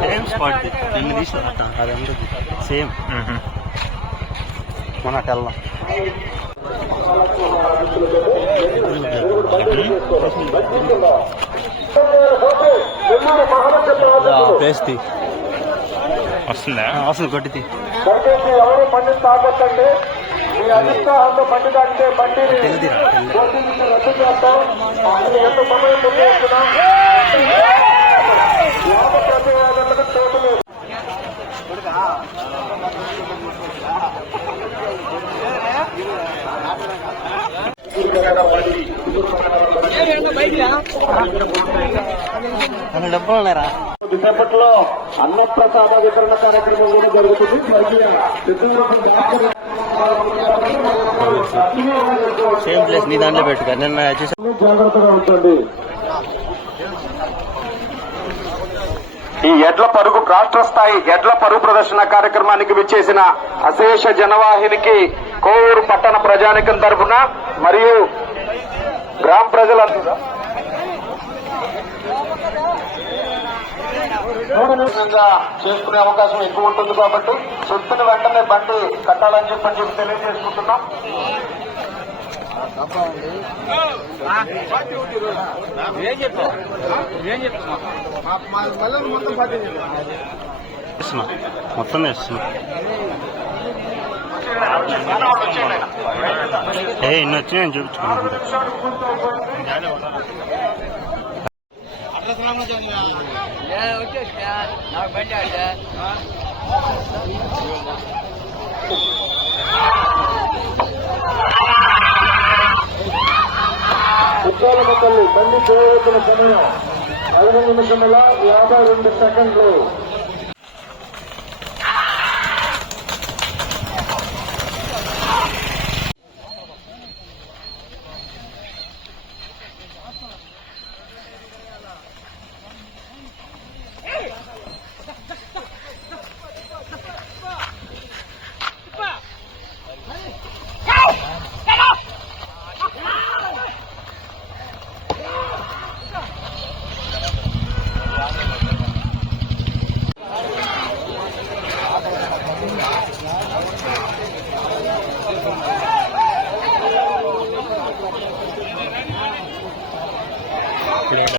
Same spot నిన్ను తీసిన అదంతా సేమ్ మన తెల్లం పేస్తి వస్తుందా? అసలు కొట్టిది ఎవరు బండి తాగొద్దండి. మీ అధిష్టానంతో బండి తాగితే బండిని రద్దు చేస్తాం. ఎంత సమయం ముందు వస్తున్నాం. లాభ ప్రతివాదనలకు చోటు లేదు. డబ్బులు ఉన్నారా? విశాఖపట్నంలో అన్నప్రసాద వితరణ కార్యక్రమం కూడా జరుగుతుంది. సేమ్ ప్లేస్ నీ దాంట్లో పెట్టుకో. నిన్న జాగ్రత్తగా ఉంచండి. ఈ ఎడ్ల పరుగు రాష్ట్ర స్థాయి ఎడ్ల పరుగు ప్రదర్శన కార్యక్రమానికి విచ్చేసిన అశేష జనవాహినికి కోవూరు పట్టణ ప్రజానికం తరఫున మరియు గ్రామ ప్రజలందరూ చేసుకునే అవకాశం ఎక్కువ ఉంటుంది కాబట్టి చెప్పిన వెంటనే బండి కట్టాలని చెప్పి తెలియజేసుకుంటున్నాం. మొత్తం వేస్తున్నా ఇన్ని వచ్చి నేను చూపించుకున్నాను. ఉద్యోగ బండి చేయవలసిన సమయం 5 నిమిషముల 52 సెకండ్లు.